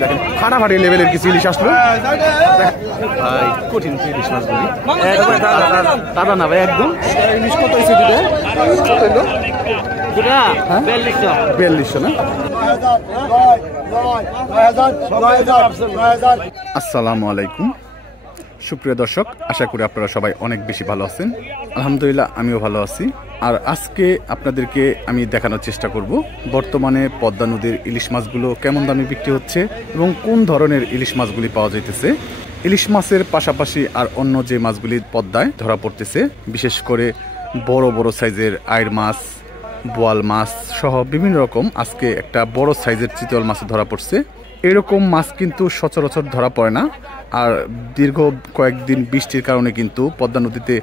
দেখেন ফাটাফাটি লেভেলের কিছু ইলিশ আসলো ভাই, কঠিন ইলিশ মাছগুলি দাদা না ভাই একদম। ইলিশ কত হয়েছে দিতে? কত হইলো? 4200 না? আসসালামু আলাইকুম সুপ্রিয় দর্শক, আশা করি আপনারা সবাই অনেক বেশি ভালো আছেন। আলহামদুলিল্লাহ আমিও ভালো আছি। আর আজকে আপনাদেরকে আমি দেখানোর চেষ্টা করব বর্তমানে পদ্মা নদীর ইলিশ মাছগুলো কেমন দামে বিক্রি হচ্ছে এবং কোন ধরনের ইলিশ মাছগুলি পাওয়া যাইতেছে। ইলিশ মাছের পাশাপাশি আর অন্য যে মাছগুলি পদ্মায় ধরা পড়তেছে, বিশেষ করে বড় বড় সাইজের আইড় মাছ, বোয়াল মাছ সহ বিভিন্ন রকম আজকে একটা বড় সাইজের চিতল মাছ ধরা পড়ছে। এরকম মাছ কিন্তু সচরাচর ধরা পড়ে না। আর দীর্ঘ কয়েকদিন বৃষ্টির কারণে কিন্তু পদ্মা নদীতে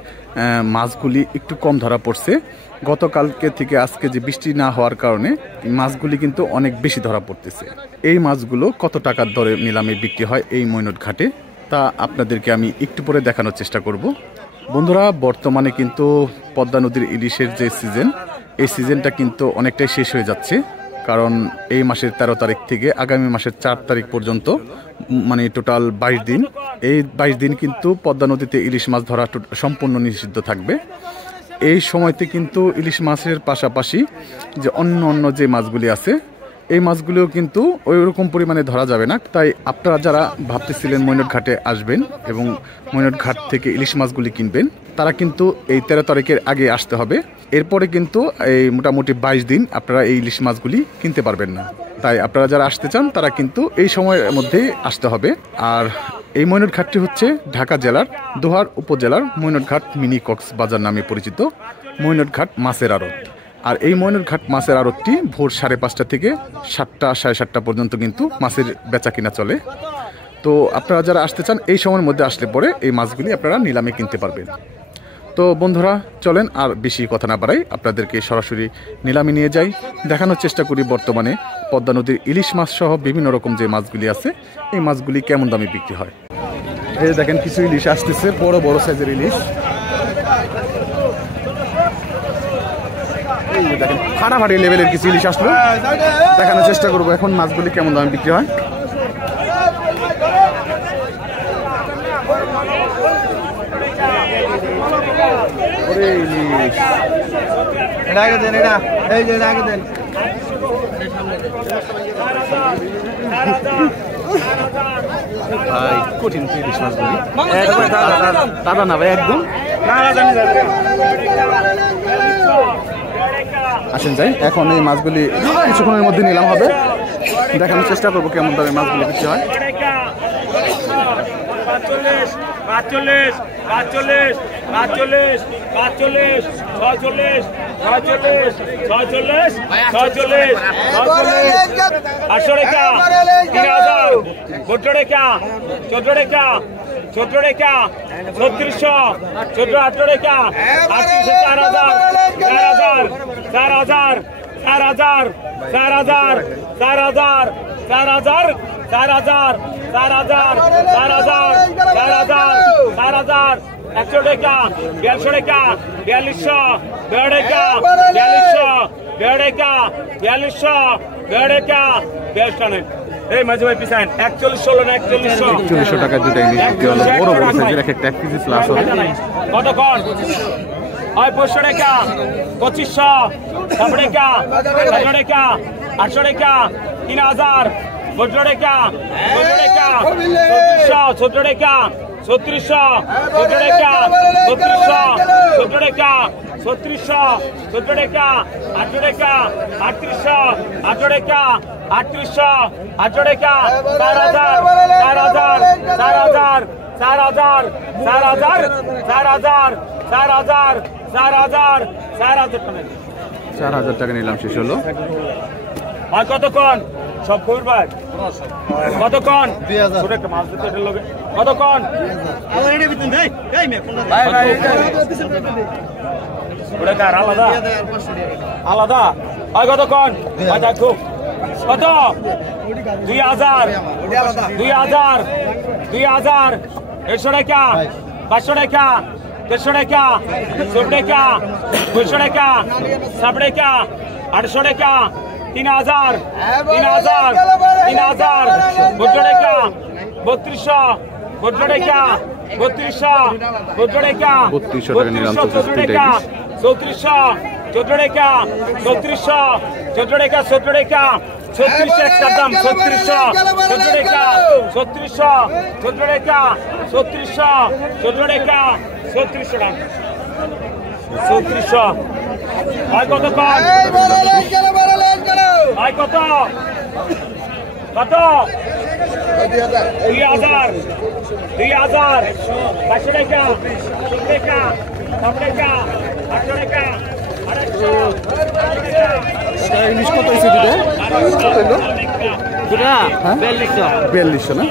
মাছগুলি একটু কম ধরা পড়ছে। গতকালকে থেকে আজকে যে বৃষ্টি না হওয়ার কারণে মাছগুলি কিন্তু অনেক বেশি ধরা পড়তেছে। এই মাছগুলো কত টাকার দরে নিলামে বিক্রি হয় এই মৈনট ঘাটে, তা আপনাদেরকে আমি একটু পরে দেখানোর চেষ্টা করব। বন্ধুরা, বর্তমানে কিন্তু পদ্মা নদীর ইলিশের যে সিজন, এই সিজনটা কিন্তু অনেকটাই শেষ হয়ে যাচ্ছে। কারণ এই মাসের 13 তারিখ থেকে আগামী মাসের 4 তারিখ পর্যন্ত মানে টোটাল 22 দিন, এই 22 দিন কিন্তু পদ্মা নদীতে ইলিশ মাছ ধরা সম্পূর্ণ নিষিদ্ধ থাকবে। এই সময়তে কিন্তু ইলিশ মাছের পাশাপাশি যে অন্য যে মাছগুলি আছে, এই মাছগুলিও কিন্তু ওই রকম পরিমাণে ধরা যাবে না। তাই আপনারা যারা ভাবতেছিলেন মৈনট ঘাটে আসবেন এবং মৈনট ঘাট থেকে ইলিশ মাছগুলি কিনবেন, তারা কিন্তু এই 13 তারিখের আগে আসতে হবে। এরপরে কিন্তু এই মোটামুটি 22 দিন আপনারা এই ইলিশ মাছগুলি কিনতে পারবেন না। তাই আপনারা যারা আসতে চান তারা কিন্তু এই সময়ের মধ্যেই আসতে হবে। আর এই মৈনট ঘাটটি হচ্ছে ঢাকা জেলার দোহার উপজেলার মৈনট ঘাট মিনি কক্সবাজার নামে পরিচিত মৈনট ঘাট মাছের আড়ত। আর এই মৈনট ঘাট মাছের আড়তটি ভোর 5:30 থেকে 7টা 7:30 পর্যন্ত কিন্তু মাছের বেচা কিনা চলে। তো আপনারা যারা আসতে চান এই সময়ের মধ্যে আসলে পরে এই মাছগুলি আপনারা নিলামে কিনতে পারবেন। তো বন্ধুরা চলেন আর বেশি কথা না বাড়াই, আপনাদেরকে সরাসরি নিলামে নিয়ে যাই, দেখানোর চেষ্টা করি বর্তমানে পদ্মা নদীর ইলিশ মাছ সহ বিভিন্ন রকম যে মাছগুলি আছে এই মাছগুলি কেমন দামে বিক্রি হয়। এই দেখেন কিছু ইলিশ আসতেছে, বড় বড় সাইজের ইলিশ। দেখেন ফাটাফাটি লেভেলের কিছু ইলিশ আসলো, দেখানোর চেষ্টা করবো এখন মাছগুলি কেমন দামে বিক্রি হয়। ভাই কঠিন ইলিশ মাছগুলি দাদা না ভাই একদম। আসেন যাই, এখন এই মাছগুলি কিছুক্ষণের মধ্যে নিলাম হবে, দেখানোর চেষ্টা করবো কেমন দামে মাছগুলি বিক্রি হয়। 45, 45, 45, 45, 45, 46, 46, 46, 46, 800 টাকা, 3000, 14 টাকা, 14 টাকা, 14 টাকা, 3600, 14 টাকা, 4000, 4000, 4000, 4000, 4000, 4000, 4000, 4000, 4000, 4000, 4000, 4000, 100 টাকা, 150 টাকা, 4200, 150 টাকা, 4200, 150 টাকা, 4200, 150 টাকা, 42 টাকা। এই মাঝে ভাই পিছান 41 16 না 4100 টাকা দুটো ইলিশ বিক্রি হলো, বড় বড় সাইজের একটা 1 কেজি প্লাস হবে। কত কোন হয় 500 টাকা, 2500, 7 টাকা, 7 টাকা, 800 টাকা, 3000, 14 টাকা, 14 টাকা, 1400, 14 টাকা, 3600, 14 টাকা, 3600, 14 টাকা, 3600, 14 টাকা, 800 টাকা, 3800, 800 টাকা, 3800, 800 টাকা, 4000, 4000, 4000, 4000, 4000, 4000, 4000, 4000, 4000 টাকা নিলাম, শেষ হলো। আর কতক্ষণ সব খবর ভাই কতক্ষণ 2000 একটা মাছ দিতে লোকে কতক্ষণ আলাদা আলাদা আর কতক্ষণ দেখো কত 2000 2000 2000 150 টাকা 500 টাকা 150 টাকা 100 টাকা 200 টাকা 7 টাকা 800 টাকা 3000 ভদ্ররেখা 3200 ভদ্ররেখা 3200 টাকা নিলাম 36 একটা দাম 3600 ভাই কত কত 2000 500 টাকা 7 টাকা 8 টাকা ইলিশ কত হয়েছে দুটা 4200 না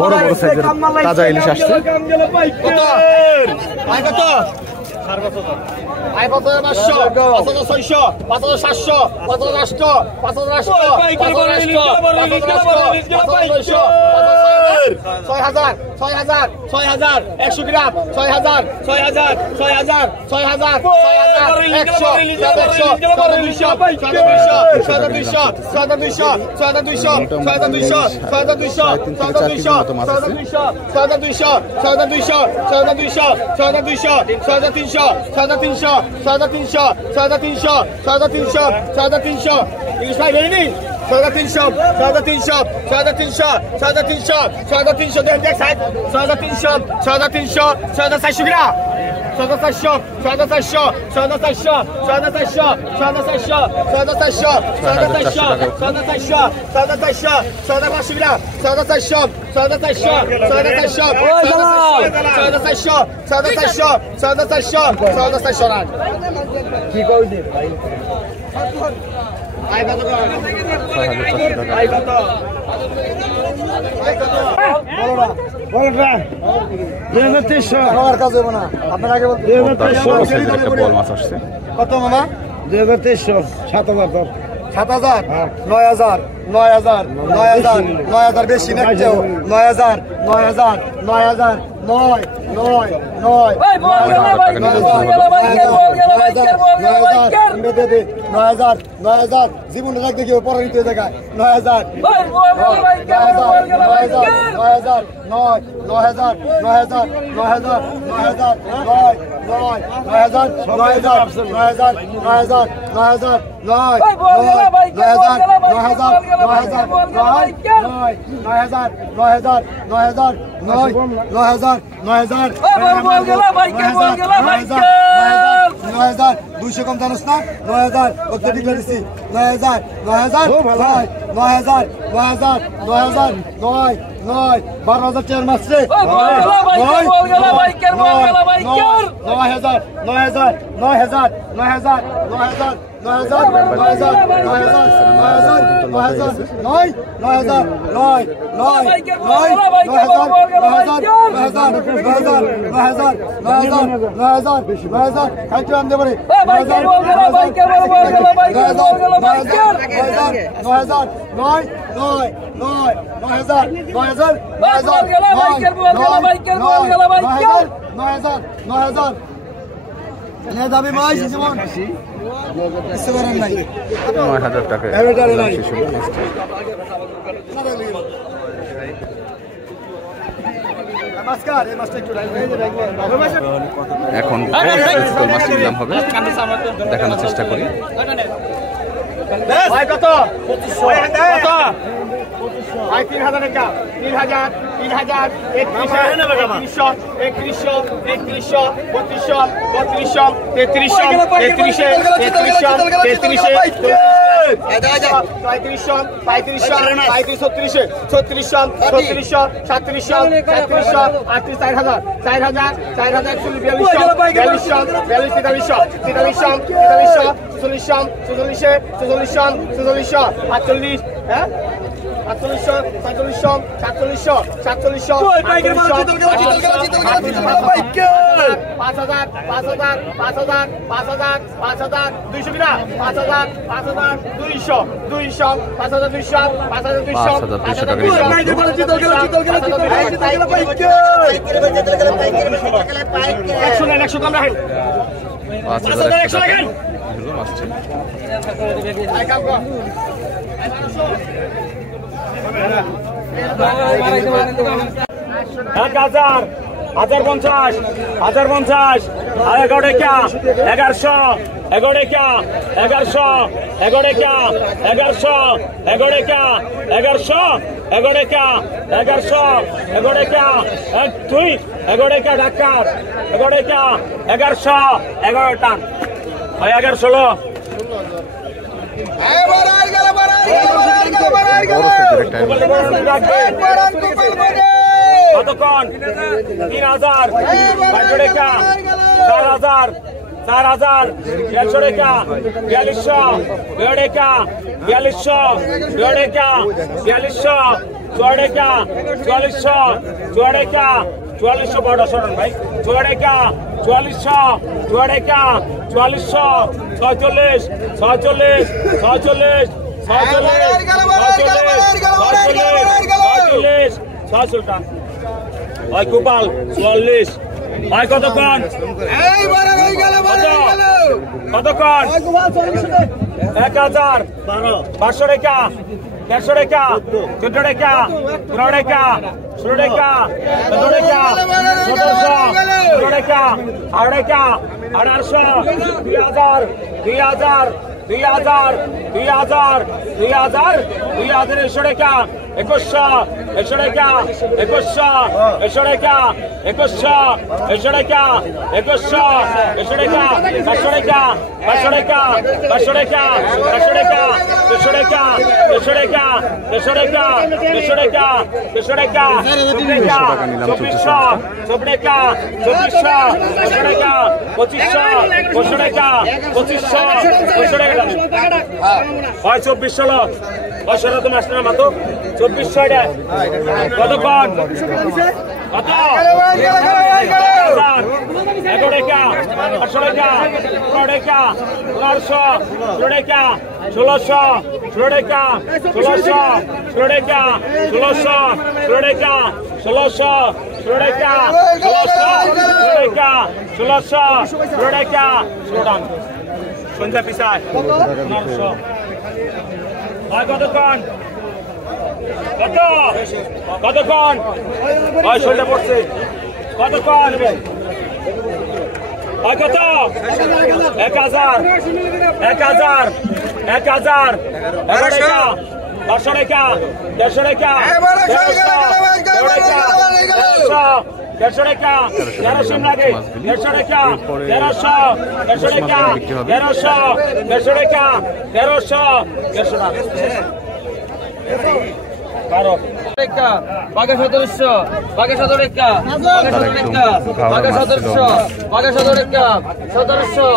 বড় বড় সাইজের তাজা ইলিশ আসছে কত মামা 2300 7000 7000 9000 9000 বেশি না কেউ 9000 জীবনে রাখতে কেউ পরে নিতে জায়গায় 9000 200 কম জানোস না 9000 ওকে ডিক্লেয়ার দিছি 9000 12000 চেয়ার মারছে 9000 দাবি মাই জীবন কিছু করার নাই 9000 টাকা এখন মাছের দাম হবে দেখানোর চেষ্টা করি কত 3000 টাকা 3000 3100 100 5,100 টাকা হলো মাছটি। এক হাজার, 1050, 1050, আর 11 টাকা, 1100, 11 টাকা, 1100, 11 টাকা, 1100, 11 টাকা, 1100, 11 টাকা, 1100, 11 টাকা, 2, 11 টাকা ডাক্তার, 11 টাকা, 1100, 11 টাকা, 1100 লো। কতক্ষণ? 3000, 500 টাকা, 4000, 4000, 150 টাকা, 4200, 2 টাকা, 4200, 2 টাকা, 4200, 4 টাকা, 4400, 4 টাকা, 4400 বড় সরণ ভাই, 4 টাকা, 4400, 4 টাকা, 4400, 46, 46, 46, 46 টাকা। ভাই গোপাল 44, ভাই কতক্ষণ? কতক্ষণ? 1000, 500 টাকা, 150 টাকা, 14 টাকা, 15 টাকা, 16 টাকা, 17 টাকা, 1700, 18 টাকা, 18 টাকা, 1800, 2000, 2000, 2000, 2000, 2000, 2100 টাকা, 2100, 100 টাকা, 2100, 100 টাকা, 2100, 100 টাকা, 2100, 100 টাকা, 500 টাকা, 500 টাকা, 500 টাকা, 500 টাকা, 100 টাকা, 100 টাকা, 100 টাকা, 100 টাকা, 100 টাকা, 2400, 24 টাকা, 2400, 100 টাকা, 2500, 500 টাকা, 2500, 500 টাকা। ভাই 2400 লো, 500 তো মাস্টার মাতো 2400 এটা কতক্ষণ? কত? 11 টাকা, 800 টাকা, 15 টাকা, 1500, 16 টাকা, 1600, 16 টাকা, 1600, 16 টাকা, 1600, 16 টাকা, 1600, 16 টাকা, 1600, 16 টাকা, 1600, 16 টাকা, 16 টাকা। সন্ধ্যা পিছায় 1500। ভাই কতক্ষণ? কত? কতক্ষণ? ভাই সন্ধ্যা পড়ছে কতক্ষণ? ভাই কত? 1000, 1000, 1000, 11 টাকা, 500 টাকা, 150 টাকা, 150 টাকা, 1300 লাগে, 150 টাকা, 1300, 150 টাকা, 1300, 150 টাকা, 1300, 150 টাকা। 12 টাকা, বাঘা 1700, বাঘা 17 টাকা, বাঘা 17 টাকা, বাঘা 1700, বাঘা 17 টাকা, 1700,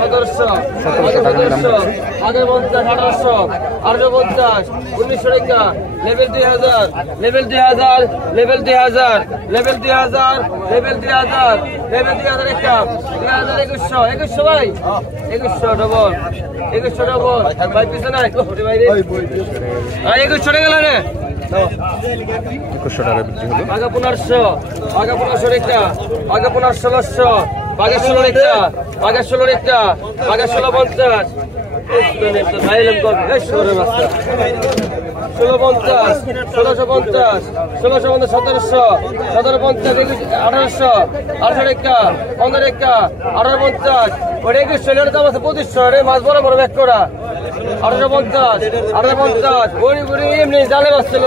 1700, 1700, বাঘা 50, 1800, 1850, 1900 টাকা, level 2000, level 2000, level 2000, level 2000, level 2000, level 2000 টাকা, 2000, 2100, 2100 ভাই, 2100 ডবল, 2100 ডবল, ভাই পিছনে নাই, ভাই রে, 2100 টাকা লাগে, 2100 টাকা বিক্রি হলো। বাঘা 1500, বাঘা 1500 টাকা, বাঘা 1500, 1600, বাঘা 16 টাকা, বাঘা 16 টাকা, বাঘা 1650, 1650, 1650, 1650, 1700, 1750, 1800, 1800 টাকা, 15 টাকা, 1850, ওটা 2100 দাম আছে 2500 রে, মাছ বড় বড় ব্যাগ করা, 1850, 1850, গড়ি গড়ি এমনি জালে বাঁচছিল,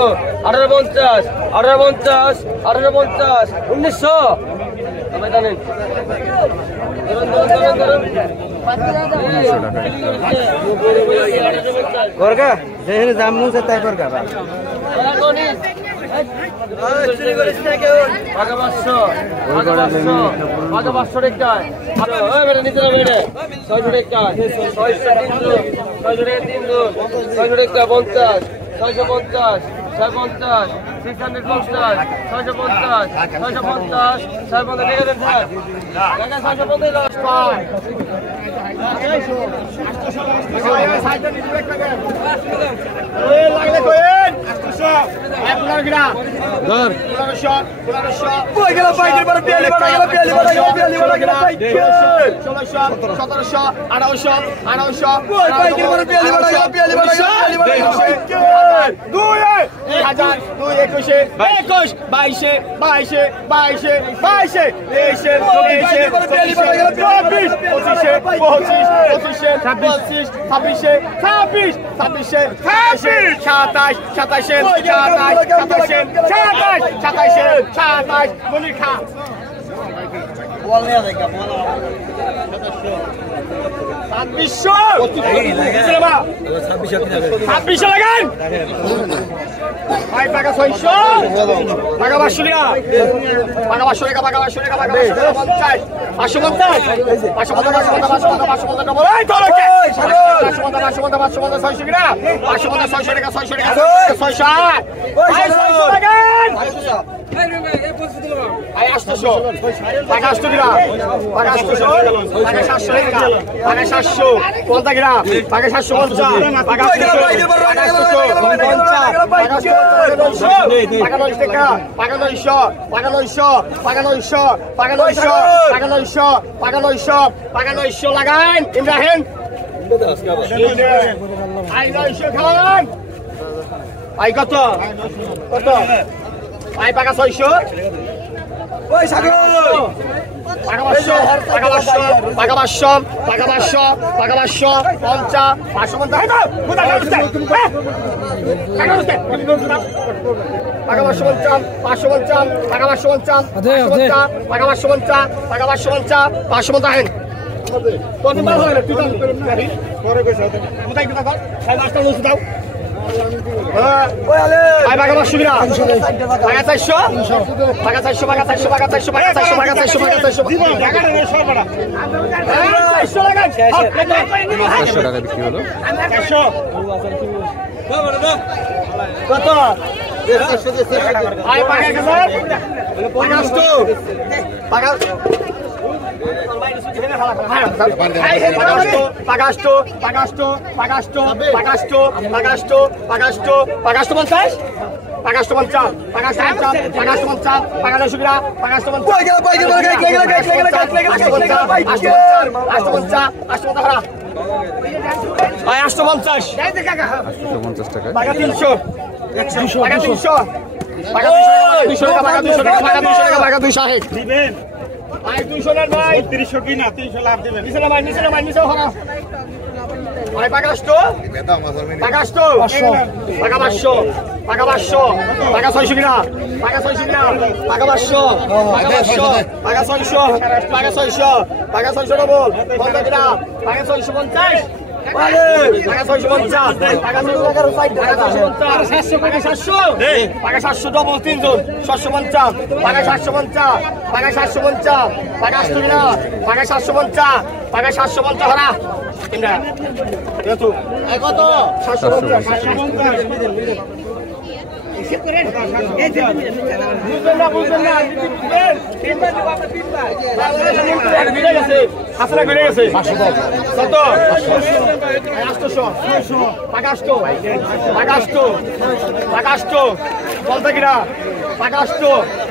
1850, 1850, 1850, 1900, আপনি জানেন করগা যেখানে জাম মুছে তাই করগা বাঘা 500, বাঘা 500, বাঘা 500 টাকা, নিচে নামে 600 টাকা, 600 300, 600 টাকা 300, 600 টাকা 50, 650, 650, 650, 650, 650, 650 টাকা দেন স্যার, টাকা 650 লস পায়। লাগলে কইেন লাগান ইব্রাহিম আই কত কত আই পাকা 600 ওই সাগর পাকা 500 পাকা 500 পাকা 500 পাকা 500 পাকা 500 50 550 হাই তো কোথা গেছে কাকা উঠে পাকা 550 550 পাকা 550 পাকা 550 পাকা 550 550 হেন কত মাস হলো তুই তো পরে কইছ কোথায় কোথা কর 5 লুস দাও ওই আলে আই পাকা 500 কিনা পাকা 400 পাকা 400 পাকা 400 পাকা 400 পাকা 400 পাকা 400 পাকা 400 দিব টাকা রে সরবড়া 400 লাগান 500 টাকা বিক্রি হলো 400 কত আই পাকা 1000 পাকা ভাই 200 এর ভাই 300 কিনা 300 লাভ দিবেন নিচে ভাই নিচে হরা ভাই পাকাsto পাকা 500 পাকা 600 কিনা পাকা 600 কিনা পাকা 500 পাকা 600 পাকা 600 ডবল কত কিনা পাকা 650 পাকা 650 পাকা 700 ডবল 3 জন 750 পাকা 750 পাকা 750 পাকা 8 কিনা পাকা 750 পাকা 750 হরা কিনা এতো কত 750 বুঝলেন না তিনবার দিব আমরা তিনবার ভিড়ে গেছে হাসনা ভিড়ে গেছে কত 800 বলতে কিনা 700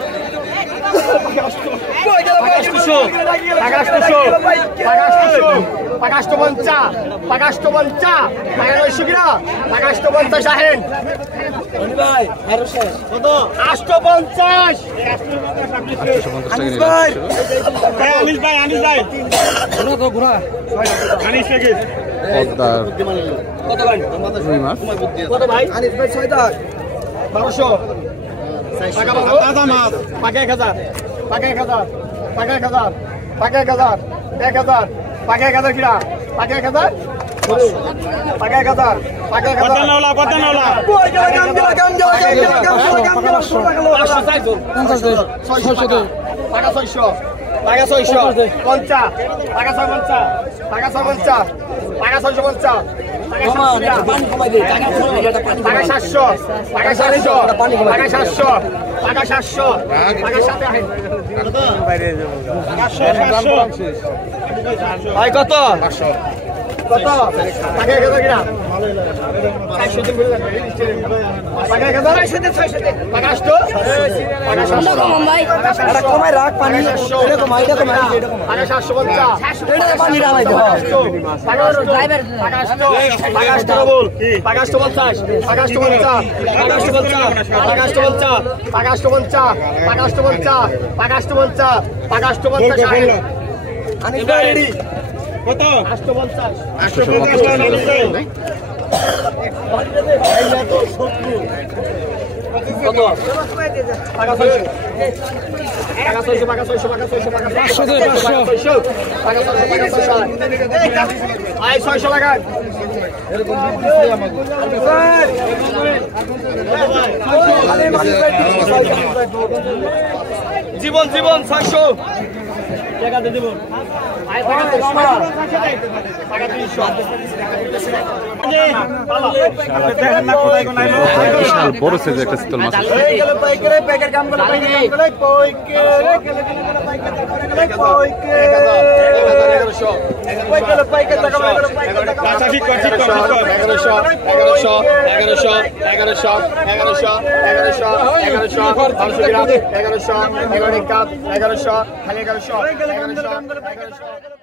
কত টাকা 1000 কিনা 400 দিন বলে টাকা 1000 টাকা 800 এটা কমাই রাখ পানি এটা কমাই এটা কমাই এটা কমাই টাকা 750 এটা পানি রাখাই দাও টাকা ড্রাইভার টাকা 800 বল টাকা 850 টাকা 850 টাকা 850 টাকা 850 টাকা 850 টাকা 850 টাকা 850 টাকা 850 আমি রেডি কত 850 850 কত টাকা 600 টাকা 600 টাকা 600 টাকা 600 টাকা 500 টাকা 600 আই 600 টাকা এরকম জীবন জীবন 600 টাকা দিয়ে দেব আই টাকা 300 বিশাল বড় সাইজের একটা চিতল মাছ আছে। পাইকারে প্যাকেট কাম করে পাইকারে পাইকারে টাকা আচ্ছা ঠিক কর 1100 খালি 1100